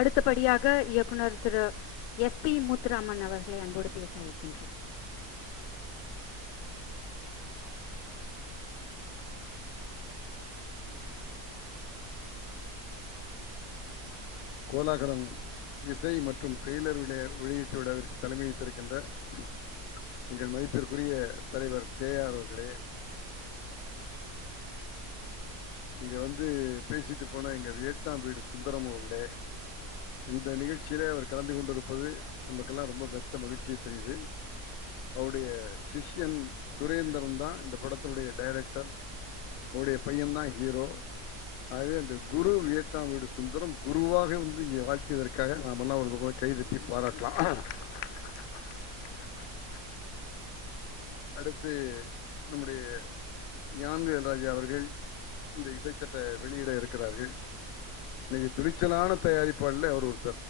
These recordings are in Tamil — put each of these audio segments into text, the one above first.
அடுத்தபடியாக இயக்குனர் திரு எஸ்.பி. முத்துராமன் அவர்களை அன்போடு பேச அழைக்கின்றேன். கோலாகலம் இசை மற்றும் ட்ரெய்லர் வெளியீட்டு விழாவிற்கு தலைமை வைத்திருக்கின்ற எங்கள் மதிப்பிற்குரிய தலைவர் KR அவர்களே, இங்கே வந்து பேசிட்டு போன எங்கள் வியட்நாம் வீடு சுந்தரம் அவர்களே, இந்த நிகழ்ச்சியிலே அவர் கலந்து கொண்டிருப்பது நமக்கெல்லாம் ரொம்ப பெருத்த மகிழ்ச்சியை தெரியுது. அவருடைய சிஷ்யன் சுரேந்திரன் தான் இந்த படத்தினுடைய டைரக்டர், அவருடைய பையன்தான் ஹீரோ. ஆகவே அந்த குரு வியட்நாம் வீடு சுந்தரம் குருவாக வந்து இங்கே வாழ்த்தியதற்காக நாமெல்லாம் ஒரு பக்கம் கைதட்டி பாராட்டலாம். அடுத்து நம்முடைய ஞானவேல் ராஜா அவர்கள் இந்த இசைச்சட்டை வெளியிட இருக்கிறார்கள். இன்னைக்கு துணிச்சலான தயாரிப்பாளில் அவர் ஒருத்தர்.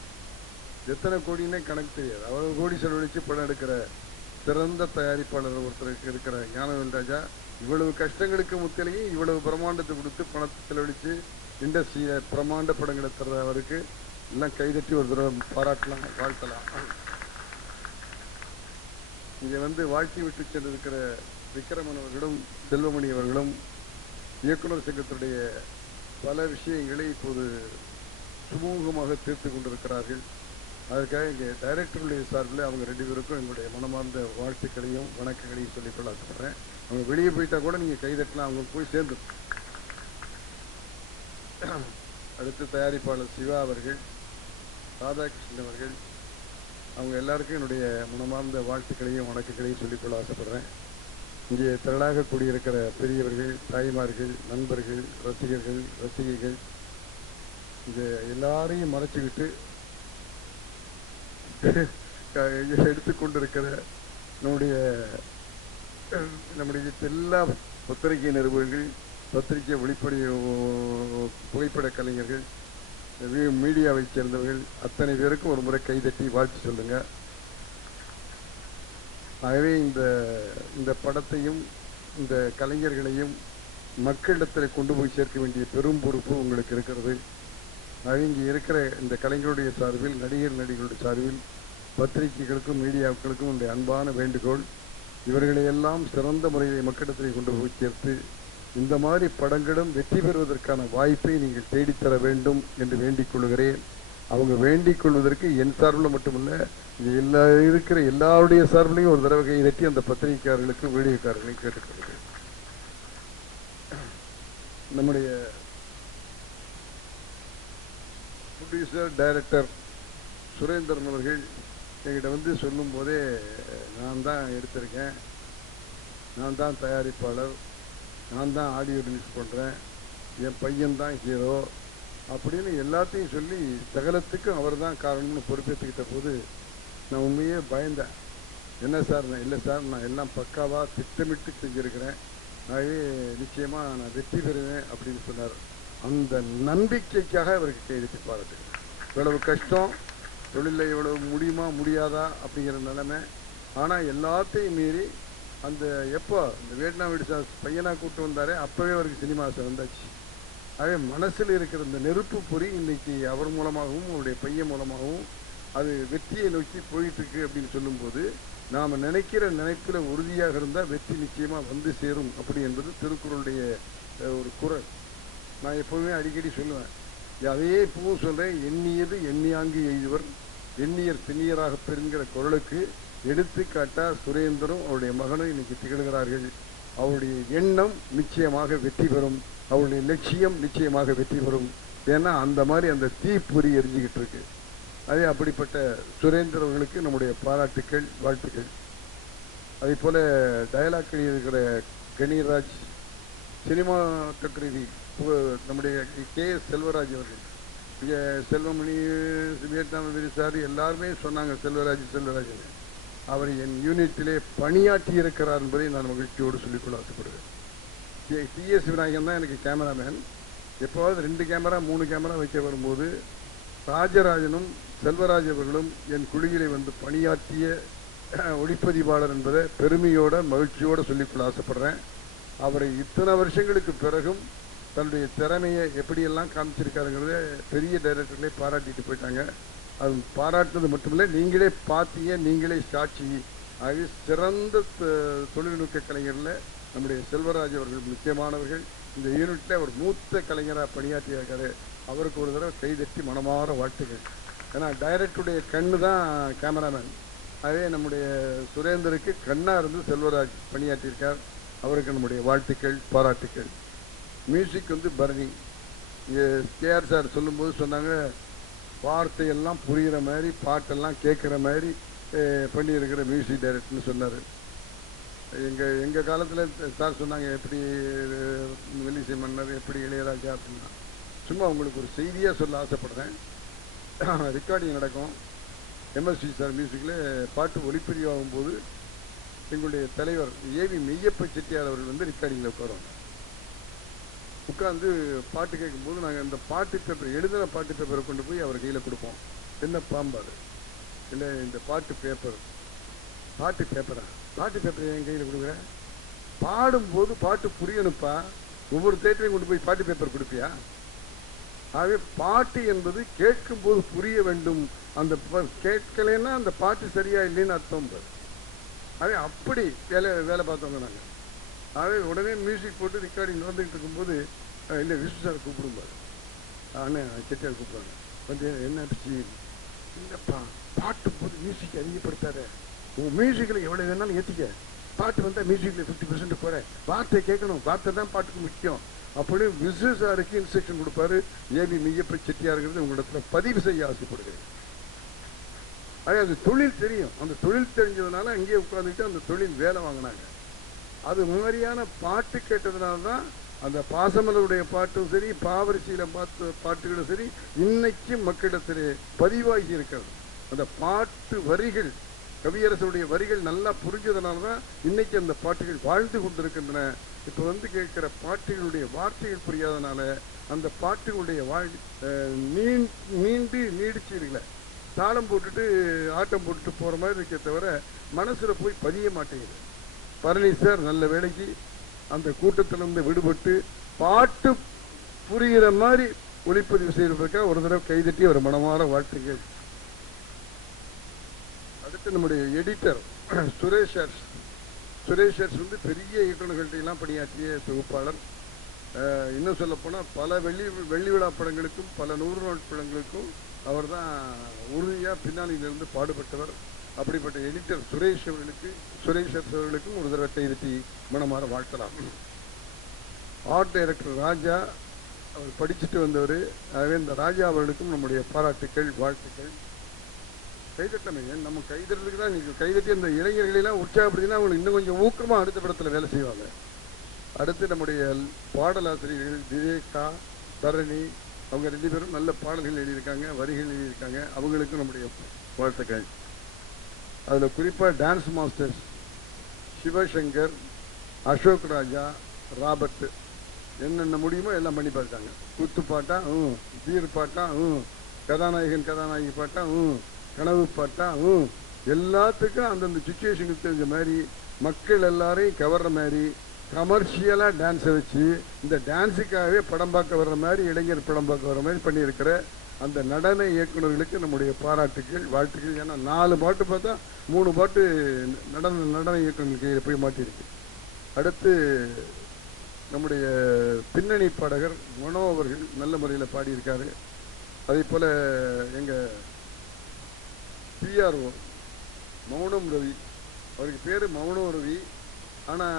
எத்தனை கோடின்னே கணக்கு தெரியாது, அவர் கோடி செலவழித்து படம் எடுக்கிற சிறந்த தயாரிப்பாளர் ஒருத்தருக்கு இருக்கிற ஞானவேல் ராஜா இவ்வளவு கஷ்டங்களுக்கு முத்திலேயே இவ்வளவு பிரமாண்டத்தை கொடுத்து பணத்தை செலவழித்து இண்டஸ்ட்ரியை பிரமாண்ட படங்களை தர்ற அவருக்கு எல்லாம் கைதட்டி ஒரு தடவை பாராட்டலாம், வாழ்த்தலாம். இங்கே வந்து வாழ்த்தி விட்டு சென்றிருக்கிற விக்ரமன் அவர்களும் செல்வமணி அவர்களும் இயக்குனர் சங்கத்தினுடைய பல விஷயங்களை இப்போது சுமூகமாக தீர்த்து கொண்டிருக்கிறார்கள். அதற்காக இங்கே டைரக்டருடைய சார்பில் அவங்க 2 பேருக்கும் எங்களுடைய மனமார்ந்த வாழ்த்துக்களையும் வணக்கங்களையும் சொல்லிக்கொள்ள ஆசைப்படுறேன். அவங்க வெளியே போயிட்டா கூட நீங்கள் கைதட்டலாம், அவங்க போய் சேர்ந்து. அடுத்து தயாரிப்பாளர் சிவா அவர்கள், ராதாகிருஷ்ணன் அவர்கள், அவங்க எல்லாருக்கும் என்னுடைய மனமார்ந்த வாழ்த்துக்களையும் வணக்கங்களையும் சொல்லிக்கொள்ள ஆசைப்படுறேன். இங்கே திரளாக கூடியிருக்கிற பெரியவர்கள், தாய்மார்கள், நண்பர்கள், ரசிகர்கள், ரசிகைகள், இந்த எல்லாரையும் மறைச்சிக்கிட்டு எடுத்துக்கொண்டிருக்கிற நம்முடைய எல்லா பத்திரிகை நிருபர்கள், பத்திரிகை புகைப்பட கலைஞர்கள், மீடியாவை சேர்ந்தவர்கள் அத்தனை பேருக்கும் ஒரு முறை கைதட்டி வாழ்த்து சொல்லுங்க. ஆகவே இந்த படத்தையும் இந்த கலைஞர்களையும் மக்களிடத்தில் கொண்டு போய் சேர்க்க வேண்டிய பெரும் பொறுப்பு உங்களுக்கு இருக்கிறது. ஆகவே இங்கே இருக்கிற இந்த கலைஞருடைய சார்பில், நடிகர்களுடைய சார்பில், பத்திரிகைகளுக்கும் மீடியாக்களுக்கும் உடைய அன்பான வேண்டுகோள், இவர்களை எல்லாம் சிறந்த முறையை மக்களிடத்தில் கொண்டு போய் சேர்த்து இந்த மாதிரி படங்களும் வெற்றி பெறுவதற்கான வாய்ப்பை நீங்கள் தேடித்தர வேண்டும் என்று வேண்டிக் கொள்கிறேன். அவங்க வேண்டிக் கொள்வதற்கு என் சார்பில் மட்டுமல்ல, இங்கே இருக்கிற எல்லாருடைய சார்பிலையும் ஒரு தடவை கைதட்டி அந்த பத்திரிகையாளர்களுக்கும் வீடியோக்காரர்களையும் கேட்டுக்கொள்கிறேன். நம்முடைய ப்ரொடியூசர் டைரக்டர் சுரேந்திரன் அவர்கள் என்கிட்ட வந்து சொல்லும் போதே, நான் தான் எடுத்திருக்கேன், நான் தான் தயாரிப்பாளர், நான் தான் ஆடியோ ரிலீஸ் பண்ணுறேன், என் பையன்தான் ஹீரோ அப்படின்னு எல்லாத்தையும் சொல்லி சகலத்துக்கும் அவர் தான் காரணம்னு பொறுப்பேற்றுக்கிட்ட போது நான் உண்மையே பயந்தேன். என்ன சார்? நான் இல்லை சார், நான் எல்லாம் பக்காவாக திட்டமிட்டு செஞ்சுருக்கிறேன், ஆகவே நிச்சயமாக நான் வெற்றி பெறுவேன் அப்படின்னு சொன்னார். அந்த நம்பிக்கைக்காக அவருக்கு கைதட்டி பாராட்டுகிறேன். இவ்வளவு கஷ்டம், தொழிலில் இவ்வளவு முடியுமா முடியாதா அப்படிங்கிற நிலைமை, ஆனால் எல்லாத்தையும் மீறி அந்த இந்த வியட்நாம் வீடு பையனாக கூப்பிட்டு வந்தாரே, அப்போவே அவருக்கு சினிமா ஆசை வந்தாச்சு. ஆகவே மனசில் இருக்கிற இந்த நெருப்பு பொறி இன்னைக்கு அவர் மூலமாகவும் அவருடைய பையன் மூலமாகவும் அது வெற்றியை நோக்கி போயிட்டுருக்கு அப்படின்னு சொல்லும்போது, நாம் நினைக்கிற நினைப்பில் உறுதியாக இருந்தால் வெற்றி நிச்சயமாக வந்து சேரும் அப்படி என்பது திருக்குறளுடைய ஒரு குறள். நான் எப்போவுமே அடிக்கடி சொல்லுவேன், அதே இப்பவும் சொல்கிறேன், எண்ணியது எண்ணியாங்கு எய்துவர் எண்ணியர் திண்ணியராக பெறுங்கிற குறளுக்கு எடுத்துக்காட்டா சுரேந்தரும் அவருடைய மகனும் இன்னைக்கு திகழ்கிறார்கள். அவருடைய எண்ணம் நிச்சயமாக வெற்றி பெறும், அவருடைய லட்சியம் நிச்சயமாக வெற்றி பெறும். ஏன்னா அந்த மாதிரி அந்த தீப்பொறி எரிஞ்சுக்கிட்டு இருக்கு. அதே அப்படிப்பட்ட சுரேந்தர் அவர்களுக்கு நம்முடைய பாராட்டுக்கள், வாழ்த்துக்கள். அதே போல டயலாக் எழுதியிருக்கிற கணீராஜ், சினிமாட்டோகிராஃபி நம்முடைய KS செல்வராஜ் அவர்கள், இங்கே செல்வமணி, வியட்நாம் வீடு சார் எல்லாருமே சொன்னாங்க செல்வராஜ் அவர் என் யூனிட்டிலே பணியாற்றி இருக்கிறார் என்பதை நான் மகிழ்ச்சியோடு சொல்லிக்கொள்ள ஆசைப்படுவேன். CS விநாயகன் தான் எனக்கு கேமராமேன். எப்போவாவது 2 கேமரா 3 கேமரா வைக்க வரும்போது ராஜராஜனும் செல்வராஜ் அவர்களும் என் குழுவிலே வந்து பணியாற்றிய ஒளிப்பதிவாளர் என்பதை பெருமையோட மகிழ்ச்சியோடு சொல்லிக்கொள்ள ஆசைப்படுறேன். அவரை இத்தனை வருஷங்களுக்கு பிறகும் தன்னுடைய திறமையை எப்படியெல்லாம் காமிச்சிருக்காருங்கிறத பெரிய டைரக்டர்களே பாராட்டிட்டு போயிட்டாங்க. அது பாராட்டுறது மட்டுமில்லை, நீங்களே பார்த்தீங்க, நீங்களே சாட்சி. ஆகவே சிறந்த தொழில்நுட்ப கலைஞரில் நம்முடைய செல்வராஜ் அவர்கள் முக்கியமானவர்கள். இந்த யூனிட்டில் அவர் மூத்த கலைஞராக பணியாற்றியிருக்காரு. அவருக்கு ஒரு தடவை கைதட்டி மனமாற வாழ்த்துக்கள். ஏன்னா டைரக்டருடைய கண்ணு தான் கேமராமேன். அதே நம்முடைய சுரேந்தருக்கு கண்ணாக இருந்து செல்வராஜ் பணியாற்றியிருக்கார். அவருக்கு நம்முடைய வாழ்த்துக்கள், பாராட்டுக்கள். மியூசிக் வந்து பரணி. இங்கே கேஆர் சார் சொல்லும்போது சொன்னாங்க, வார்த்தையெல்லாம் புரிகிற மாதிரி, பாட்டெல்லாம் கேட்குற மாதிரி பண்ணியிருக்கிற மியூசிக் டைரக்டர்னு சொன்னார். எங்கள் காலத்தில் சார் சொன்னாங்க, எப்படி மெல்லிசை மன்னர், எப்படி இளையராஜா அப்படின்னா. சும்மா உங்களுக்கு ஒரு செய்தியாக சொல்ல ஆசைப்படுறேன். ரெக்கார்டிங் நடக்கும். எம்எஸ்வி சார் மியூசிக்கில் பாட்டு ஒளிப்பதிவாகும் போது எங்களுடைய தலைவர் ஏவி மெய்யப்ப செட்டியார் அவர்கள் வந்து ரெக்கார்டிங்கில் உட்காந்து பாட்டு கேட்கும்போது நாங்கள் இந்த பாட்டு பேப்பர், எழுதின பாட்டு பேப்பரை கொண்டு போய் அவர் கையில் கொடுப்போம். என்ன பாம்பாடு இல்லை, இந்த பாட்டு பேப்பரா, பாட்டு பேப்பரை என் கையில் கொடுக்குறேன். பாடும்போது பாட்டு புரியணுப்பா, ஒவ்வொரு தேட்டரையும் கொண்டு போய் பாட்டு பேப்பர் கொடுப்பியா? ஆகவே பாட்டு என்பது கேட்கும்போது புரிய வேண்டும். அந்த கேட்கலைன்னா அந்த பாட்டு சரியா இல்லைன்னு அர்த்தம். ஆகவே அப்படி வேலை பார்த்தவங்க நாங்கள். ஆகவே உடனே மியூசிக் போட்டு ரெக்கார்டிங் நடந்துகிட்டு இருக்கும்போது, இல்லை விஷ்ணு சார் கூப்பிடும்பாரு, அண்ணன் செட்டியார் கூப்பிடுவாங்க. வந்து என்ன இல்லைப்பா, பாட்டு போது மியூசிக் அதிகப்படுத்தாத, உன் மியூசிக்கில் எவ்வளோ வேணாலும் ஏற்றிக்க, பாட்டு வந்தால் மியூசிக்கில் 50% குறை, வார்த்தை கேட்கணும், வார்த்தை தான் பாட்டுக்கு முக்கியம் அப்படின்னு விஷ்ணு சாருக்கு இன்ஸ்ட்ரக்ஷன் கொடுப்பாரு. ஏவி மெய்யப்ப செட்டியாருங்கிறது உங்களிடத்துல பதிவு செய்ய ஆசைப்படுகிறேன். அதே அந்த தொழில் தெரியும். அந்த தொழில் தெரிஞ்சதுனால அங்கேயே உட்காந்துட்டு அந்த தொழில் வேலை வாங்கினாங்க. அது மாதிரியான பாட்டு கேட்டதுனால தான் அந்த பாசமலருடைய பாட்டும் சரி, பாவரிசையில பாட்டுகளும் சரி இன்னைக்கு மக்களிடத்திலே பதிவாகி இருக்கிறது. அந்த பாட்டு வரிகள், கவியரசுடைய வரிகள் நல்லா புரிஞ்சதுனால தான் இன்னைக்கு அந்த பாட்டுகள் வாழ்ந்து கொண்டிருக்கின்றன. இப்போ வந்து கேட்கிற பாட்டுகளுடைய வார்த்தைகள் புரியாதனால அந்த பாட்டுகளுடைய நீடிச்சு இருக்கல, தாளம் போட்டுட்டு ஆட்டம் போட்டுட்டு போற மாதிரி இருக்கே தவிர மனசுல போய் பதிய மாட்டேங்குது. பரணி சார் நல்ல வேலைக்கு அந்த கூட்டத்திலிருந்து விடுபட்டு பாட்டு புரிகிற மாதிரி ஒளிப்பதிவு செய்வதற்காக ஒரு தடவை கைதட்டி ஒரு மனமாற வாழ்த்துக்கள். அடுத்து நம்முடைய எடிட்டர் சுரேஷர்ஸ் வந்து பெரிய இயக்குநர்கள்ட்டெல்லாம் பணியாற்றிய தொகுப்பாளர். இன்னும் சொல்ல போனால் பல வெள்ளி விழா படங்களுக்கும் பல 100 நாள் படங்களுக்கும் அவர் தான் உறுதியாக பின்னாளிலிருந்து பாடுபட்டவர். அப்படிப்பட்ட எடிட்டர் சுரேஷர்ஸ் அவர்களுக்கும் ஒரு தடவை கைதட்டி மனமாற வாழ்த்தலாம். ஆர்ட் டைரக்டர் ராஜா அவர் படிச்சுட்டு வந்தவர். ஆகவே இந்த ராஜா அவர்களுக்கும் நம்முடைய பாராட்டுக்கள், வாழ்த்துக்கள். கைதட்டமே நம்ம கைதட்டுறதுக்கு தான் நீங்கள் கைதட்டி அந்த இளைஞர்களெல்லாம் உற்சாகப்படுத்தினா அவங்களுக்கு இன்னும் கொஞ்சம் ஊக்கமாக அடுத்த படத்தில் வேலை செய்வாங்க. அடுத்து நம்முடைய பாடலாசிரியர்கள் விவேகா, பரணி, அவங்க 2 பேரும் நல்ல பாடல்கள் எழுதியிருக்காங்க, வரிகள் எழுதியிருக்காங்க. அவங்களுக்கும் நம்முடைய வாழ்த்துக்கள். அதில் குறிப்பாக டான்ஸ் மாஸ்டர்ஸ் சிவசங்கர், அசோக் ராஜா, ராபர்ட் என்னென்ன முடியுமோ எல்லாம் பண்ணி பார்த்தாங்க. குத்து பாட்டா, தீர் பாட்டா, கதாநாயகி பாட்டா, கனவு பாட்டா, எல்லாத்துக்கும் அந்தந்த சுச்சுவேஷனுக்கு தெரிஞ்ச மாதிரி மக்கள் எல்லாரையும் கவர்ற மாதிரி கமர்ஷியலாக டான்ஸை வச்சு இந்த டான்ஸுக்காகவே படம் பார்க்க வர்ற மாதிரி, இளைஞர் படம் பார்க்க வர்ற மாதிரி பண்ணியிருக்கிற அந்த நடன இயக்குநர்களுக்கு நம்முடைய பாராட்டுக்கள், வாழ்த்துக்கள். ஏன்னா 4 பாட்டு பார்த்தா 3 பாட்டு நடன இயக்குநர்களுக்கு போய் மாட்டியிருக்கு. அடுத்து நம்முடைய பின்னணி பாடகர் மனோ அவர்கள் நல்ல முறையில் பாடியிருக்காரு. அதே போல் எங்கள் பிஆர்ஓ மௌனம் ரவி, அவருக்கு பேர் மௌனம் ரவி, ஆனால்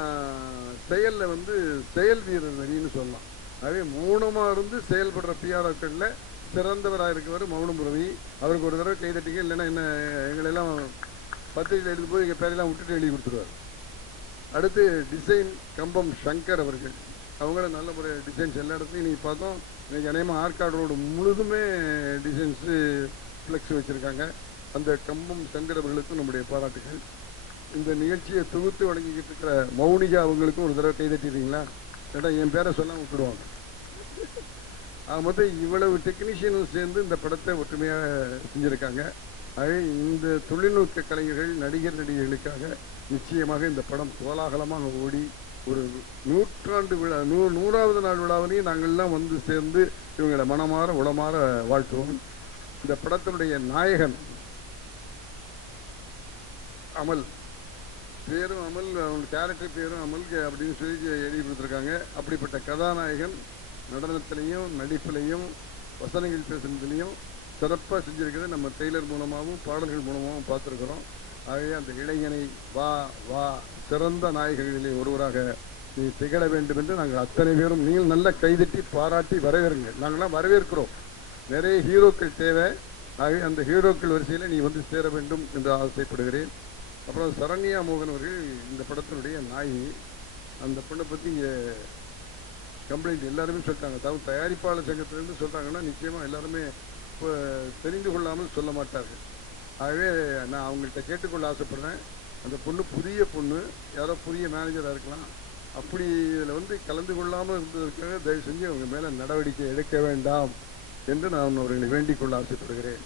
செயலில் வந்து செயல் வீரர் ரவின்னு சொல்லலாம். அதே மௌனமாக இருந்து செயல்படுற பிஆர்ஓக்களில் சிறந்தவராக இருக்கவர் மௌனம் ரவி. அவருக்கு ஒரு தடவை கைதட்டிங்க, இல்லைன்னா என்ன எங்களெல்லாம் பத்திரிகையில் எழுதி போய் எங்கள் பேரெல்லாம் விட்டுட்டு எழுதி கொடுத்துருவார். அடுத்து டிசைன் கம்பம் சங்கர் அவர்கள், அவங்களும் நல்ல முறை டிசைன்ஸ் எல்லா இடத்துலையும் நீங்கள் பார்த்தோம். இன்றைக்கி அநேகமாக ஆற்காடு ரோடு முழுதுமே டிசைன்ஸு ஃப்ளெக்ஸ் வச்சுருக்காங்க. அந்த கம்பம் சங்கர் அவர்களுக்கும் நம்முடைய பாராட்டுகள். இந்த நிகழ்ச்சியை தொகுத்து வழங்கிக்கிட்டு இருக்கிற மௌனிகா அவங்களுக்கும் ஒரு தடவை கைதட்டிடுறீங்களா? ஏன்னா என் பேரை சொல்லாமல் விட்டுடுவாங்க. மொத்தம் இவ்வளவு டெக்னீஷியனும் சேர்ந்து இந்த படத்தை ஒற்றுமையாக செஞ்சுருக்காங்க. ஆகவே இந்த தொழில்நுட்ப கலைஞர்கள், நடிகர்களுக்காக நிச்சயமாக இந்த படம் கோலாகலமாக ஓடி ஒரு நூற்றாண்டு விழா 100வது நாள் விழாவிலையும் நாங்கள்லாம் வந்து சேர்ந்து இவங்களை மனமாற உளமாற வாழ்த்துவோம். இந்த படத்தினுடைய நாயகன் அமல், பேரும் அமல், அவங்க கேரக்டர் பேரும் அமல் அப்படின்னு சொல்லி எழுதி கொடுத்துருக்காங்க. அப்படிப்பட்ட கதாநாயகன் நடனத்திலையும் நடிப்பிலையும் வசனங்கள் பேசுனதுலையும் சிறப்பாக செஞ்சிருக்கிறது நம்ம டெய்லர் மூலமாகவும் பாடல்கள் மூலமாகவும் பார்த்துருக்குறோம். ஆகவே அந்த இளைஞனை வா வா சிறந்த நாயகர்களிலே ஒருவராக நீ திகழ வேண்டும் என்று நாங்கள் அத்தனை பேரும் நீங்கள் நல்ல கைதட்டி பாராட்டி வரவேறுங்க. நாங்களாம் வரவேற்கிறோம். நிறைய ஹீரோக்கள் தேவை. ஆகவே அந்த ஹீரோக்கள் வரிசையில் நீ வந்து சேர வேண்டும் என்று ஆசைப்படுகிறேன். அப்புறம் சரண்யா மோகன் அவர்கள் இந்த படத்தினுடைய நாயகி. அந்த பொண்ணை பற்றி இங்கே கம்ப்ளைண்ட் எல்லாருமே சொல்லிட்டாங்க. அதாவது தயாரிப்பாளர் சங்கத்திலேருந்து சொல்கிறாங்கன்னா நிச்சயமாக எல்லாருமே இப்போ தெரிந்து கொள்ளாமல் சொல்ல மாட்டார்கள். ஆகவே நான் அவங்கள்ட்ட கேட்டுக்கொள்ள ஆசைப்படுறேன். அந்த பொண்ணு புதிய பொண்ணு, யாரோ புதிய மேனேஜராக இருக்கலாம். அப்படி இதில் வந்து கலந்து கொள்ளாமல் இருந்ததுக்காக தயவு செஞ்சு அவங்க மேலே நடவடிக்கை எடுக்க வேண்டாம் என்று நான் அவர்களை வேண்டிக் கொள்ள ஆசைப்படுகிறேன்.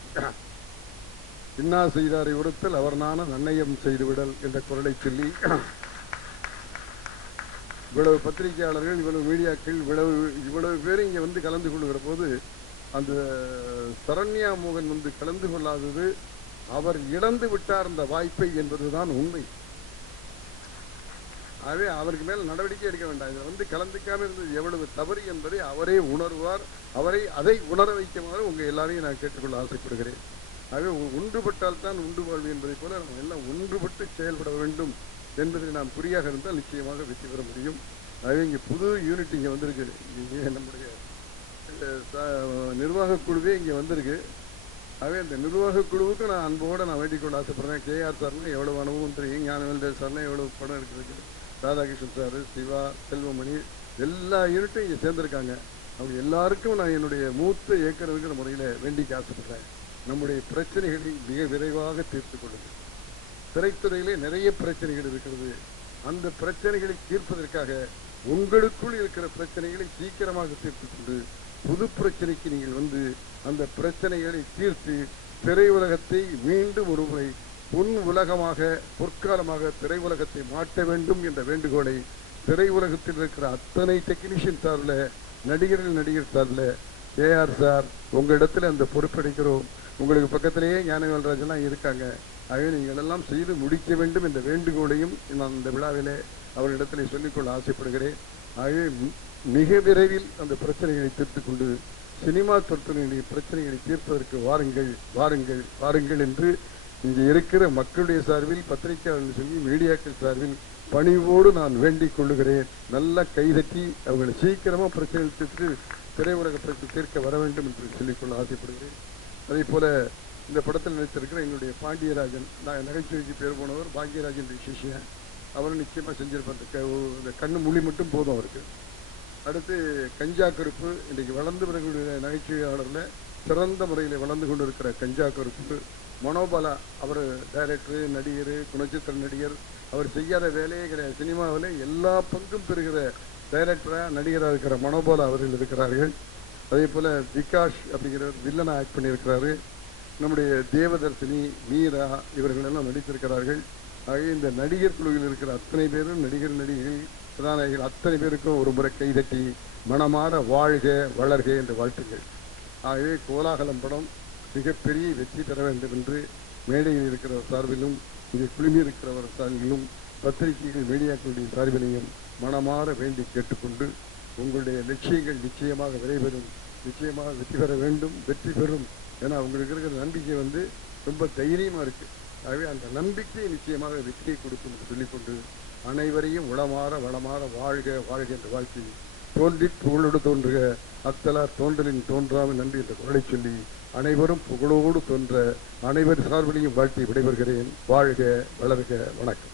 இன்னா செய்தாரை உறுத்தல் அவர் நான நன்னயம் செய்துவிடல் என்ற குரலை சொல்லி இவ்வளவு பத்திரிகையாளர்கள், இவ்வளவு மீடியாக்கள், இவ்வளவு பேர் இங்கே வந்து கலந்து கொள்ளுகிற போது அந்த சரண்யா மோகன் வந்து கலந்து கொள்ளாதது அவர் இழந்து விட்டார் அந்த வாய்ப்பை என்பதுதான் உண்மை. ஆகவே அவருக்கு மேல் நடவடிக்கை எடுக்க வேண்டாம். இதில் வந்து கலந்துக்காம இருந்தது எவ்வளவு தவறு என்பதை அவரே உணர்வார். அதை உணர வைக்குமாறு உங்கள் எல்லாரையும் நான் கேட்டுக்கொள்ள ஆசைப்படுகிறேன். ஆகவே ஒன்றுபட்டால் தான் உண்டு வாழ்வு என்பதை போல நம்ம எல்லாம் ஒன்றுபட்டு செயல்பட வேண்டும் என்பதில் நாம் குறியாக இருந்தால் நிச்சயமாக வெற்றி பெற முடியும். ஆகவே இங்கே புது யூனிட் இங்கே வந்திருக்கு. இங்கே நம்முடைய நிர்வாக குழுவே இங்கே வந்திருக்கு. ஆகவே இந்த நிர்வாக குழுவுக்கு நான் அன்போடு நான் வேண்டிக் கொள்ள ஆசைப்படுறேன். கேஆர் சார்னா எவ்வளவு அனுபவம் தெரியும், ஞானவேல் சார்னா எவ்வளவு படம் எடுக்கிறது, ராதாகிருஷ்ணன் சார், சிவா, செல்வமணி எல்லா யூனிட்டும் இங்கே சேர்ந்திருக்காங்க. அவங்க எல்லாருக்கும் நான் என்னுடைய மூத்த இயக்குநருங்கிற முறையில் வேண்டிக்க ஆசைப்படுறேன். நம்முடைய பிரச்சனைகளை மிக விரைவாக தீர்த்து கொள்ளுங்கள். திரைத்துறையிலே நிறைய பிரச்சனைகள் இருக்கிறது. அந்த பிரச்சனைகளை தீர்ப்பதற்காக உங்களுக்குள் இருக்கிற பிரச்சனைகளை சீக்கிரமாக தீர்த்து கொண்டு புது பிரச்சனைக்கு நீங்கள் வந்து அந்த பிரச்சனைகளை தீர்த்து திரையுலகத்தை மீண்டும் ஒரு முறை பொன் உலகமாக பொற்காலமாக திரையுலகத்தை மாற்ற வேண்டும் என்ற வேண்டுகோளை திரையுலகத்தில் இருக்கிற அத்தனை டெக்னீஷியன் சார்பில், நடிகர் சார்பில், கேஆர் சார் உங்களிடத்தில் அந்த பொறுப்பெடுக்கிறோம். உங்களுக்கு பக்கத்திலேயே ஞானவேல்ராஜெல்லாம் இருக்காங்க. ஆகவே நீங்கள் எல்லாம் செய்து முடிக்க வேண்டும் என்ற வேண்டுகோளையும் நான் இந்த விழாவிலே அவர்களிடத்தில் சொல்லிக்கொள்ள ஆசைப்படுகிறேன். ஆகவே மிக விரைவில் அந்த பிரச்சனைகளை தீர்த்துக் கொண்டு சினிமா துறையினுடைய பிரச்சனைகளை தீர்ப்பதற்கு வாருங்கள் வாருங்கள் வாருங்கள் என்று இங்கே இருக்கிற மக்களுடைய சார்பில், பத்திரிகையாளர்கள் சொல்லி மீடியாக்கள் சார்பில் பணிவோடு நான் வேண்டிக் கொள்ளுகிறேன். நல்ல கைதட்டி அவங்களை சீக்கிரமாக பிரச்சனைகள் தீர்த்து திரையுலக பிரச்சனை தீர்க்க வர வேண்டும் என்று சொல்லிக்கொள்ள ஆசைப்படுகிறேன். அதே போல இந்த படத்தில் நடித்திருக்கிற என்னுடைய பாண்டியராஜன், நான் நகைச்சுவைக்கு பேர் போனவர், பாக்யராஜன் சிஷ்யன், அவரும் நிச்சயமாக செஞ்சிருப்பார். இந்த கண்ணு மொழி மட்டும் போதும் அவருக்கு. அடுத்து கஞ்சா கருப்பு, இன்றைக்கு வளர்ந்து பிறகுடைய நகைச்சுவையாளரில் சிறந்த முறையில் வளர்ந்து கொண்டு இருக்கிற கஞ்சா கருப்பு. மனோபாலா, அவர் டைரக்டரு, நடிகர், குணச்சித்திர நடிகர். அவர் செய்யாத வேலையே கிடையாது. சினிமாவில் எல்லா பங்கும் பெறுகிற டைரக்டராக நடிகராக இருக்கிற மனோபாலா அவர்கள் இருக்கிறார்கள். அதே போல் விகாஷ் அப்படிங்கிறவர் வில்லனாக ஆக்ட் பண்ணியிருக்கிறாரு. நம்முடைய தேவதர்சினி, மீரா இவர்களெல்லாம் நடித்திருக்கிறார்கள். ஆகவே இந்த நடிகர் குழுவில் இருக்கிற அத்தனை பேரும், நடிகர்கள், கதாநாயகிகள் அத்தனை பேருக்கும் ஒரு முறை கைதட்டி மனமாற வாழ்க வளர்க என்று வாழ்த்துங்கள். ஆகவே கோலாகலம் படம் மிகப்பெரிய வெற்றி பெற வேண்டும் என்று மேடையில் இருக்கிறவர் சார்பிலும், இங்கே குழுமி இருக்கிறவர் சார்பிலும், பத்திரிகைகள் மீடியாக்களுடைய சார்பிலையும் மனமாற வேண்டி கேட்டுக்கொண்டு உங்களுடைய லட்சியங்கள் நிச்சயமாக விரைபெறும், நிச்சயமாக வெற்றி பெற வேண்டும், வெற்றி பெறும். ஏன்னா உங்களுக்கு இருக்கிற நம்பிக்கை வந்து ரொம்ப தைரியமாக இருக்குது. ஆகவே அந்த நம்பிக்கையை நிச்சயமாக வெற்றியை கொடுக்கும் என்று சொல்லிக்கொண்டு அனைவரையும் உளமாற வளமாற வாழ்க வாழ்க என்ற வாழ்க்கை தோன்றி புகழோடு தோன்றுக அத்தலார் தோன்றலின் தோன்றாமல் நன்றி என்ற குரலை சொல்லி அனைவரும் புகழோடு தோன்ற அனைவர் சார்பிலையும் வாழ்த்தி விடைபெறுகிறேன். வாழ்க வளர்க. வணக்கம்.